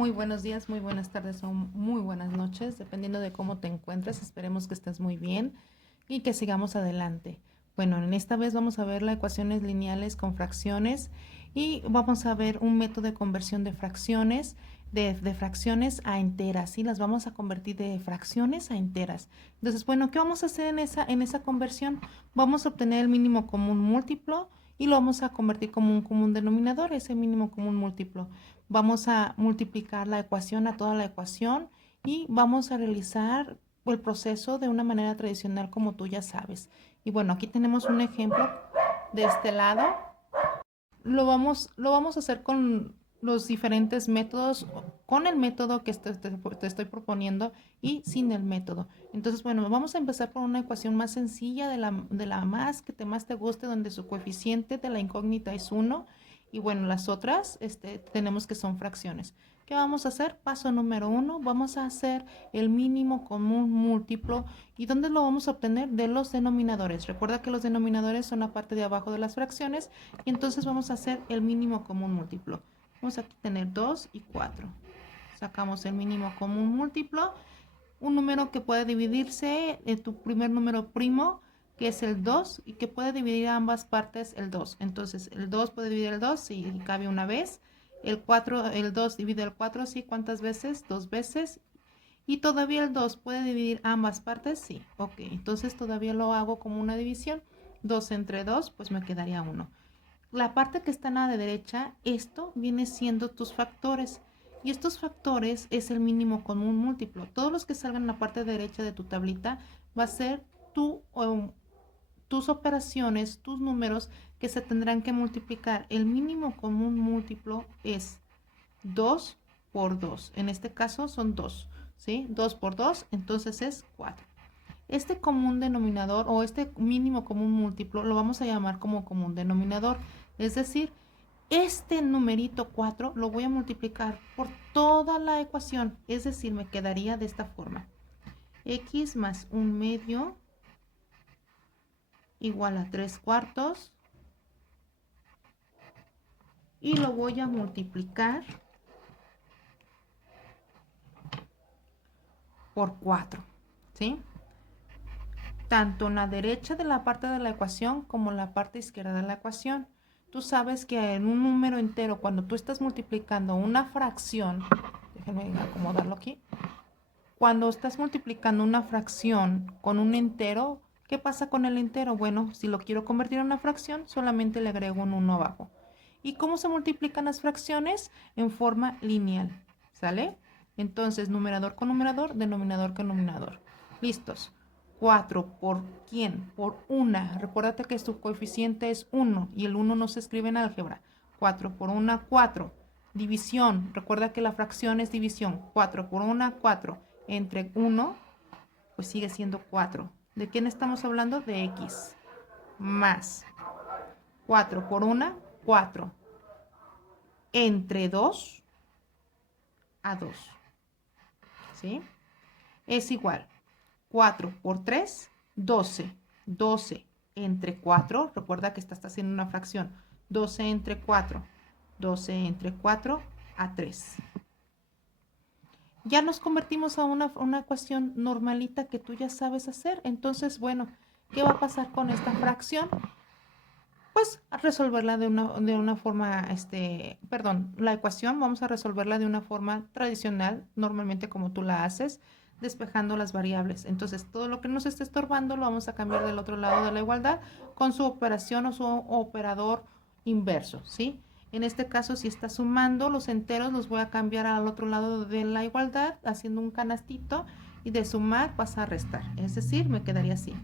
muy buenos días, muy buenas tardes o muy buenas noches, dependiendo de cómo te encuentres. Esperemos que estés muy bien y que sigamos adelante. Bueno, en esta vez vamos a ver las ecuaciones lineales con fracciones y vamos a ver un método de conversión de fracciones, de fracciones a enteras, ¿sí? Las vamos a convertir de fracciones a enteras. Entonces, bueno, ¿qué vamos a hacer en esa conversión? Vamos a obtener el mínimo común múltiplo y lo vamos a convertir como un común denominador, ese mínimo común múltiplo. Vamos a multiplicar la ecuación a toda la ecuación y vamos a realizar el proceso de una manera tradicional como tú ya sabes. Y bueno, aquí tenemos un ejemplo de este lado. Lo vamos a hacer con los diferentes métodos, con el método que te estoy proponiendo y sin el método. Entonces, bueno, vamos a empezar por una ecuación más sencilla de la más te guste, donde su coeficiente de la incógnita es 1 y bueno, las otras tenemos que son fracciones. ¿Qué vamos a hacer? Paso número 1, vamos a hacer el mínimo común múltiplo. ¿Y dónde lo vamos a obtener? De los denominadores. Recuerda que los denominadores son la parte de abajo de las fracciones y entonces vamos a hacer el mínimo común múltiplo. Vamos a tener 2 y 4. Sacamos el mínimo común múltiplo. Un número que puede dividirse, tu primer número primo, que es el 2, y que puede dividir a ambas partes el 2. Entonces, el 2 puede dividir el 2 si cabe una vez. El 2 divide el 4, ¿sí? ¿Cuántas veces? 2 veces. Y todavía el 2 puede dividir ambas partes, sí. Ok, entonces todavía lo hago como una división. 2 entre 2, pues me quedaría 1. La parte que está en la de derecha, esto viene siendo tus factores. Y estos factores es el mínimo común múltiplo. Todos los que salgan en la parte derecha de tu tablita va a ser tus operaciones, tus números que se tendrán que multiplicar. El mínimo común múltiplo es 2 por 2. En este caso son 2, ¿sí? 2 por 2, entonces es 4. Este común denominador o este mínimo común múltiplo lo vamos a llamar como común denominador. Es decir, este numerito 4 lo voy a multiplicar por toda la ecuación. Es decir, me quedaría de esta forma. X más 1/2 igual a 3/4. Y lo voy a multiplicar por 4. ¿Sí? Tanto en la derecha de la parte de la ecuación como en la parte izquierda de la ecuación. Tú sabes que en un número entero, cuando tú estás multiplicando una fracción, déjenme acomodarlo aquí, cuando estás multiplicando una fracción con un entero, ¿qué pasa con el entero? Bueno, si lo quiero convertir en una fracción, solamente le agrego un 1 abajo. ¿Y cómo se multiplican las fracciones? En forma lineal, ¿sale? Entonces, numerador con numerador, denominador con denominador. ¿Listos? 4 por ¿quién? Por 1. Recuérdate que su coeficiente es 1 y el 1 no se escribe en álgebra. 4 por 1, 4. División. Recuerda que la fracción es división. 4 por 1, 4. Entre 1, pues sigue siendo 4. ¿De quién estamos hablando? De X. Más 4 por 1, 4. Entre 2 a 2. ¿Sí? Es igual. 4 por 3, 12. 12 entre 4, recuerda que está haciendo una fracción. 12 entre 4. 12 entre 4 a 3. Ya nos convertimos a una ecuación normalita que tú ya sabes hacer. Entonces, bueno, ¿qué va a pasar con esta fracción? Pues a resolverla de una forma, la ecuación vamos a resolverla de una forma tradicional, normalmente como tú la haces, despejando las variables. Entonces, todo lo que nos esté estorbando lo vamos a cambiar del otro lado de la igualdad con su operación o su operador inverso, ¿sí? En este caso, si está sumando los enteros, los voy a cambiar al otro lado de la igualdad, haciendo un canastito, y de sumar pasa a restar. Es decir, me quedaría así.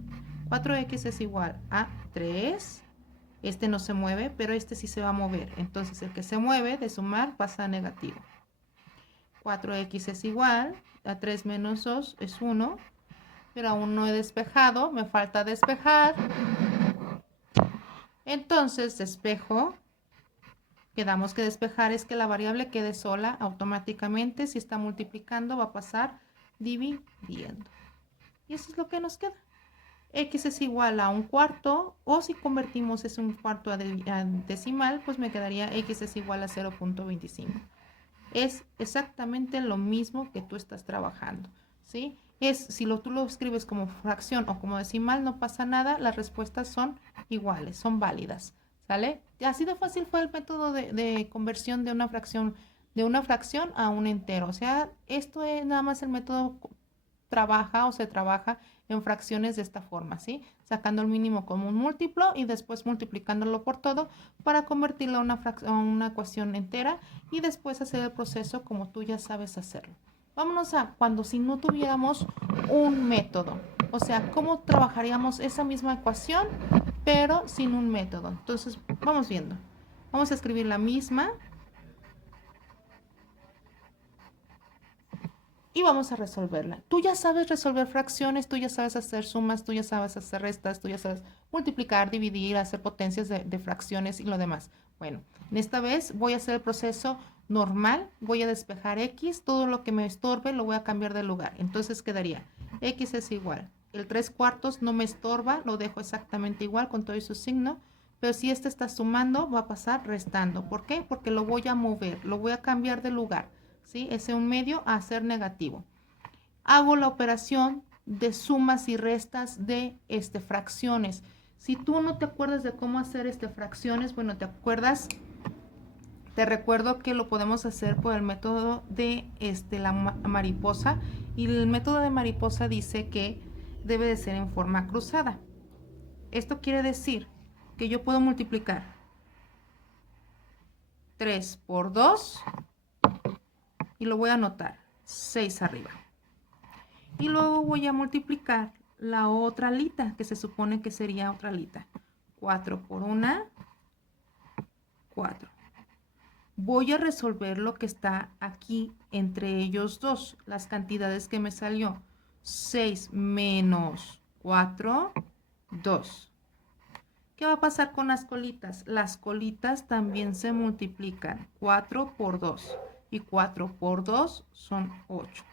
4x es igual a 3. Este no se mueve, pero este sí se va a mover. Entonces, el que se mueve de sumar pasa a negativo. 4x es igual a 3 menos 2 es 1. Pero aún no he despejado, me falta despejar. Entonces, despejo. Quedamos que despejar es que la variable quede sola automáticamente. Si está multiplicando, va a pasar dividiendo. Y eso es lo que nos queda. X es igual a 1/4, o si convertimos ese 1/4 a decimal, pues me quedaría X es igual a 0.25. es exactamente lo mismo que tú estás trabajando, ¿sí? Si tú lo escribes como fracción o como decimal, no pasa nada, las respuestas son iguales, son válidas, ¿sale? Así de fácil fue el método de conversión de una fracción a un entero. O sea, esto es nada más el método trabaja o se trabaja en fracciones de esta forma, ¿sí? Sacando el mínimo común múltiplo y después multiplicándolo por todo para convertirlo a una ecuación entera y después hacer el proceso como tú ya sabes hacerlo. Vámonos a cuando si no tuviéramos un método, o sea, cómo trabajaríamos esa misma ecuación, pero sin un método. Entonces, vamos viendo. Vamos a escribir la misma y vamos a resolverla. Tú ya sabes resolver fracciones, tú ya sabes hacer sumas, tú ya sabes hacer restas, tú ya sabes multiplicar, dividir, hacer potencias de fracciones y lo demás. Bueno, en esta vez voy a hacer el proceso normal, voy a despejar x, todo lo que me estorbe lo voy a cambiar de lugar. Entonces quedaría x es igual. El 3/4 no me estorba, lo dejo exactamente igual con todo su signo, pero si este está sumando, va a pasar restando. ¿Por qué? Porque lo voy a mover, lo voy a cambiar de lugar. ¿Sí? Ese un medio a ser negativo. Hago la operación de sumas y restas de fracciones. Si tú no te acuerdas de cómo hacer fracciones, bueno, te recuerdo que lo podemos hacer por el método de la mariposa y el método de mariposa dice que debe de ser en forma cruzada. Esto quiere decir que yo puedo multiplicar 3 por 2 y lo voy a anotar 6 arriba. Y luego voy a multiplicar la otra alita, que se supone que sería otra alita. 4 por 1, 4. Voy a resolver lo que está aquí entre ellos dos, las cantidades que me salió. 6 menos 4, 2. ¿Qué va a pasar con las colitas? Las colitas también se multiplican. 4 por 2 y 4 por 2 son 8.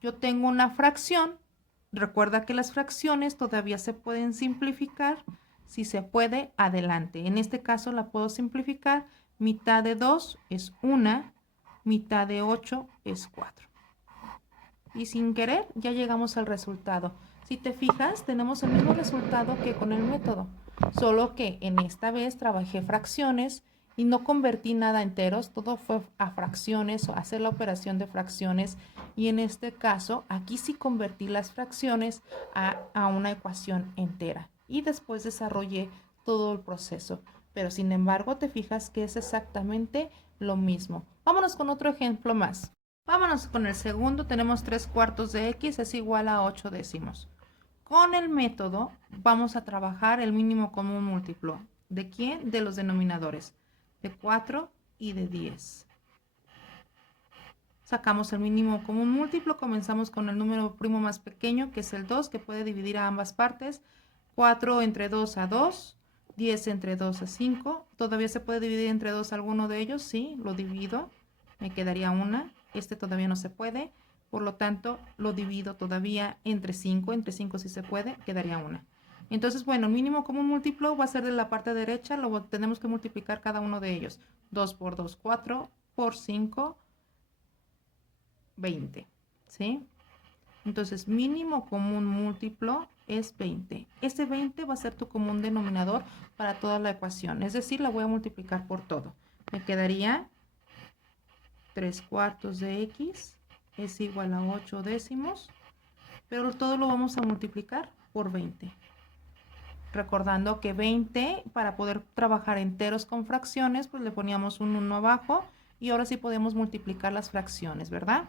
Yo tengo una fracción. Recuerda que las fracciones todavía se pueden simplificar. Si se puede, adelante. En este caso la puedo simplificar. Mitad de 2 es 1, mitad de 8 es 4. Y sin querer ya llegamos al resultado. Si te fijas, tenemos el mismo resultado que con el método. Solo que en esta vez trabajé fracciones y no convertí nada a enteros, todo fue a fracciones o hacer la operación de fracciones y en este caso aquí sí convertí las fracciones a una ecuación entera y después desarrollé todo el proceso. Pero sin embargo te fijas que es exactamente lo mismo. Vámonos con otro ejemplo más. Vámonos con el segundo, tenemos 3/4 de x es igual a 8 décimos. Con el método vamos a trabajar el mínimo común múltiplo. ¿De quién? De los denominadores, de 4 y de 10. Sacamos el mínimo común múltiplo, comenzamos con el número primo más pequeño, que es el 2, que puede dividir a ambas partes. 4 entre 2 a 2, 10 entre 2 a 5. ¿Todavía se puede dividir entre 2 alguno de ellos? Sí, lo divido, me quedaría 1. Este todavía no se puede, por lo tanto lo divido todavía entre 5 sí se puede, quedaría 1. Entonces, bueno, el mínimo común múltiplo va a ser de la parte derecha, lo tenemos que multiplicar cada uno de ellos. 2 por 2, 4, por 5, 20, ¿sí? Entonces, mínimo común múltiplo es 20. Ese 20 va a ser tu común denominador para toda la ecuación, es decir, la voy a multiplicar por todo. Me quedaría 3/4 de x es igual a 8 décimos, pero todo lo vamos a multiplicar por 20. Recordando que 20, para poder trabajar enteros con fracciones, pues le poníamos un 1 abajo y ahora sí podemos multiplicar las fracciones, ¿verdad?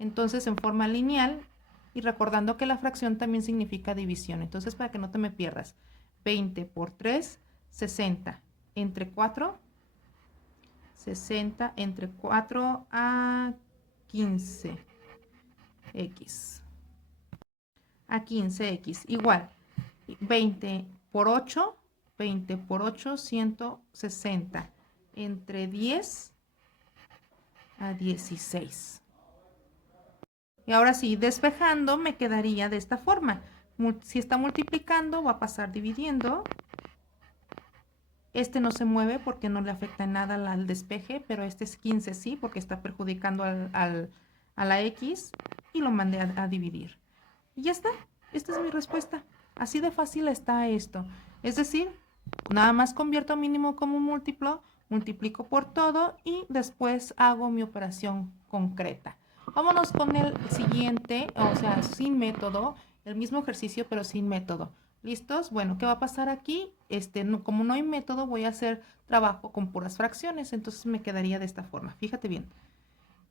Entonces, en forma lineal, y recordando que la fracción también significa división. Entonces, para que no te me pierdas, 20 por 3, 60. Entre 4, 60 entre 4 a 15 x. A 15x. Igual, 20 por 8, 20 por 8, 160. Entre 10 a 16. Y ahora sí, despejando me quedaría de esta forma. Si está multiplicando, va a pasar dividiendo. Este no se mueve porque no le afecta en nada al despeje, pero este es 15 sí, porque está perjudicando a la X y lo mandé a dividir. Y ya está, esta es mi respuesta. Así de fácil está esto. Es decir, nada más convierto mínimo como un múltiplo, multiplico por todo y después hago mi operación concreta. Vámonos con el siguiente, o sea, sin método, el mismo ejercicio pero sin método. ¿Listos? Bueno, ¿qué va a pasar aquí? Como no hay método, voy a hacer trabajo con puras fracciones, entonces me quedaría de esta forma. Fíjate bien.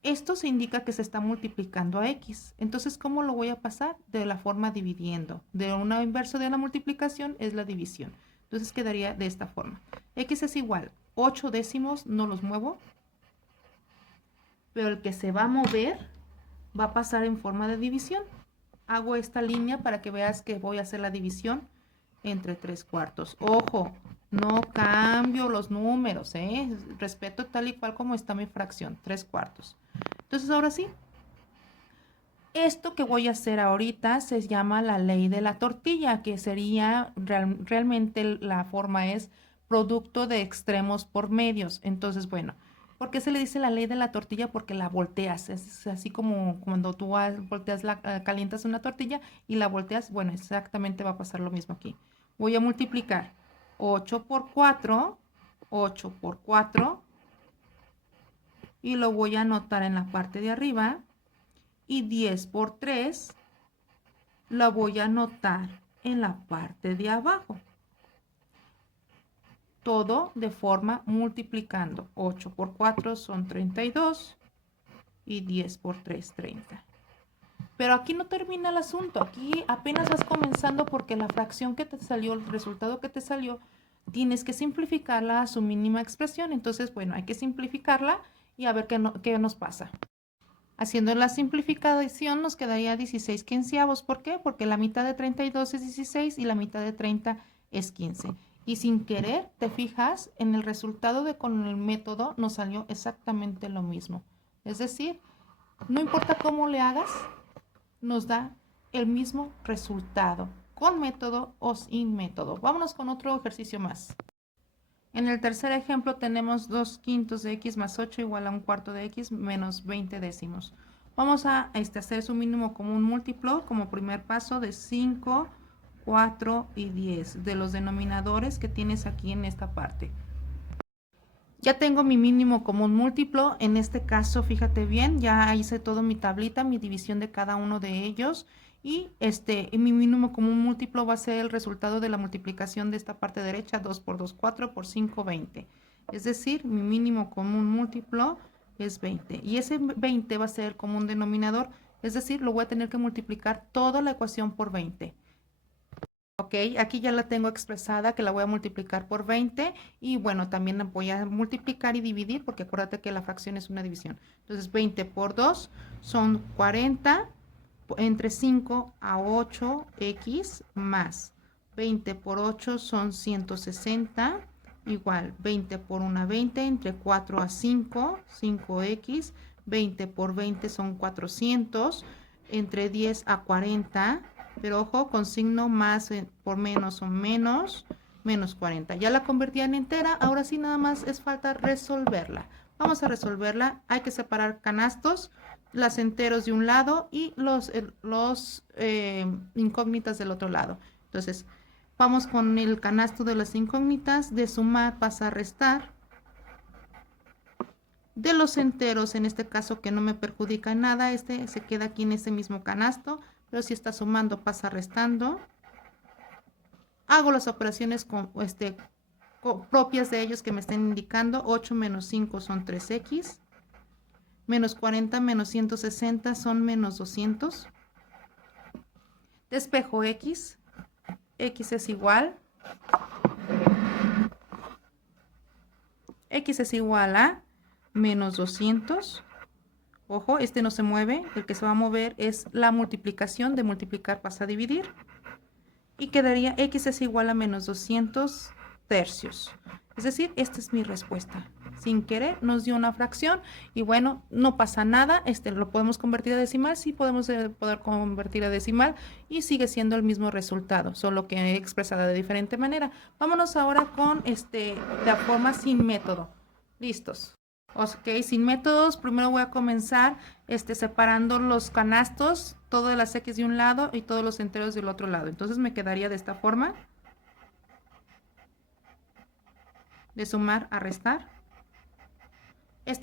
Esto se indica que se está multiplicando a X. Entonces, ¿cómo lo voy a pasar? De la forma dividiendo. De una inverso de la multiplicación es la división. Entonces quedaría de esta forma. X es igual. 8 décimos no los muevo. Pero el que se va a mover va a pasar en forma de división. Hago esta línea para que veas que voy a hacer la división entre 3/4. Ojo, no cambio los números, respeto tal y cual como está mi fracción, 3/4. Entonces ahora sí, esto que voy a hacer ahorita se llama la ley de la tortilla, que sería, realmente la forma es producto de extremos por medios. Entonces, bueno, ¿por qué se le dice la ley de la tortilla? Porque la volteas, es así como cuando tú volteas calientas una tortilla y la volteas, bueno, exactamente va a pasar lo mismo aquí. Voy a multiplicar 8 por 4, 8 por 4, y lo voy a anotar en la parte de arriba, y 10 por 3 lo voy a anotar en la parte de abajo. Todo de forma multiplicando. 8 por 4 son 32 y 10 por 3, 30. Pero aquí no termina el asunto, aquí apenas vas comenzando porque la fracción que te salió, el resultado que te salió, tienes que simplificarla a su mínima expresión. Entonces, bueno, hay que simplificarla y a ver qué nos pasa. Haciendo la simplificación nos quedaría 16 quinceavos. ¿Por qué? Porque la mitad de 32 es 16 y la mitad de 30 es 15. Y sin querer, te fijas, en el resultado con el método nos salió exactamente lo mismo. Es decir, no importa cómo le hagas, nos da el mismo resultado, con método o sin método. Vámonos con otro ejercicio más. En el tercer ejemplo tenemos 2/5 de x más 8 igual a 1/4 de x menos 20 décimos. Vamos a hacer su mínimo común múltiplo como primer paso de 5, 4 y 10 de los denominadores que tienes aquí en esta parte. Ya tengo mi mínimo común múltiplo. En este caso, fíjate bien, ya hice todo mi tablita, mi división de cada uno de ellos. Y mi mínimo común múltiplo va a ser el resultado de la multiplicación de esta parte derecha, 2 por 2, 4, por 5, 20. Es decir, mi mínimo común múltiplo es 20. Y ese 20 va a ser el común denominador, es decir, lo voy a tener que multiplicar toda la ecuación por 20. Ok, aquí ya la tengo expresada, que la voy a multiplicar por 20 y bueno, también la voy a multiplicar y dividir porque acuérdate que la fracción es una división. Entonces 20 por 2 son 40, entre 5 a 8x más 20 por 8 son 160, igual 20 por 1, 20, entre 4 a 5, 5x, 20 por 20 son 400, entre 10 a 40, pero ojo, con signo más por menos son menos 40. Ya la convertí en entera, ahora sí nada más es falta resolverla. Vamos a resolverla, hay que separar canastos, las enteros de un lado y los incógnitas del otro lado. Entonces, vamos con el canasto de las incógnitas, de sumar pasa a restar. De los enteros, en este caso que no me perjudica en nada, se queda aquí en ese mismo canasto, pero si está sumando pasa restando. Hago las operaciones propias de ellos que me estén indicando. 8 menos 5 son 3x. Menos 40 menos 160 son menos 200. Despejo x. X es igual. X es igual a menos 200. Ojo, no se mueve. El que se va a mover es la multiplicación. De multiplicar pasa a dividir. Y quedaría x es igual a menos 200 tercios. Es decir, esta es mi respuesta. sin querer nos dio una fracción y bueno, no pasa nada, lo podemos convertir a decimal, sí podemos poder convertir a decimal y sigue siendo el mismo resultado, solo que expresada de diferente manera. Vámonos ahora con la forma sin método. ¿Listos? Ok, sin métodos, primero voy a comenzar separando los canastos, todo de las X de un lado y todos los enteros del otro lado. Entonces me quedaría de esta forma. De sumar a restar.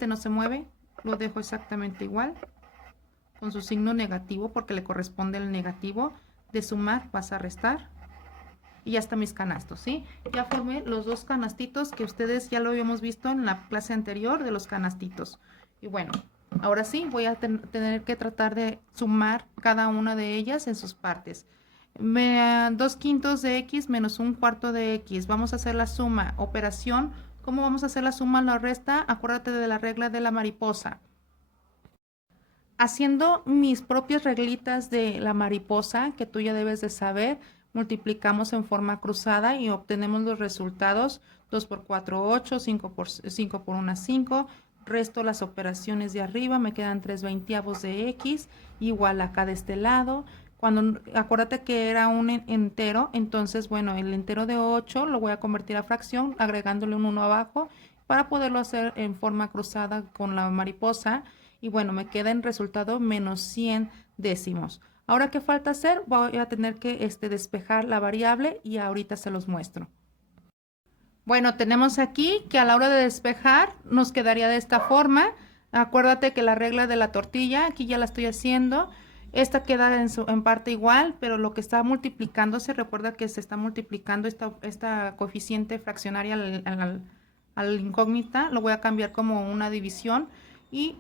No se mueve, lo dejo exactamente igual, con su signo negativo porque le corresponde el negativo. De sumar pasa a restar. Y ya están mis canastos, ¿sí? Ya formé los dos canastitos que ustedes ya lo habíamos visto en la clase anterior de los canastitos. Y bueno, ahora sí voy a tener que tratar de sumar cada una de ellas en sus partes. 2/5 de X menos 1/4 de X. Vamos a hacer la suma. Operación. ¿Cómo vamos a hacer la suma o la resta? Acuérdate de la regla de la mariposa. Haciendo mis propias reglitas de la mariposa, que tú ya debes de saber, multiplicamos en forma cruzada y obtenemos los resultados. 2 por 4, 8, 5 por 1, 5. Resto las operaciones de arriba, me quedan 3/20 de X, igual acá de este lado. Acuérdate que era un entero, entonces, bueno, el entero de 8 lo voy a convertir a fracción, agregándole un 1 abajo, para poderlo hacer en forma cruzada con la mariposa. Y bueno, me queda en resultado menos 100 décimos. Ahora, ¿qué falta hacer? Voy a tener que despejar la variable y ahorita se los muestro. Bueno, tenemos aquí que a la hora de despejar nos quedaría de esta forma. Acuérdate que la regla de la tortilla, aquí ya la estoy haciendo. Esta queda en parte igual, pero lo que está multiplicándose, recuerda que se está multiplicando esta coeficiente fraccionaria al incógnita. Lo voy a cambiar como una división y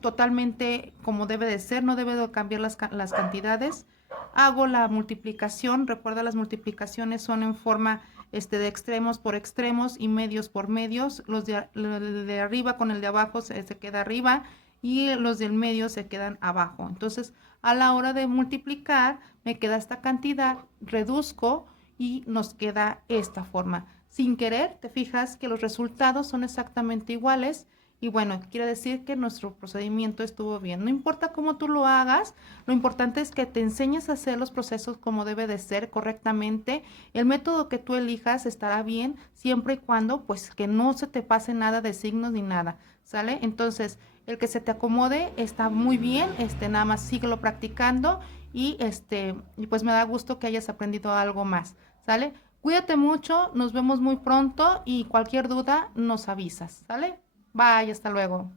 totalmente como debe de ser, no debe de cambiar las cantidades. Hago la multiplicación, recuerda las multiplicaciones son en forma de extremos por extremos y medios por medios. Los de arriba con el de abajo se queda arriba y los del medio se quedan abajo. Entonces, a la hora de multiplicar, me queda esta cantidad, reduzco y nos queda esta forma. Sin querer, te fijas que los resultados son exactamente iguales. Y bueno, quiere decir que nuestro procedimiento estuvo bien. No importa cómo tú lo hagas, lo importante es que te enseñes a hacer los procesos como debe de ser correctamente. El método que tú elijas estará bien siempre y cuando pues que no se te pase nada de signos ni nada, ¿sale? Entonces, el que se te acomode está muy bien, nada más síguelo practicando y y pues me da gusto que hayas aprendido algo más, ¿sale? Cuídate mucho, nos vemos muy pronto y cualquier duda nos avisas, ¿sale? Bye, hasta luego.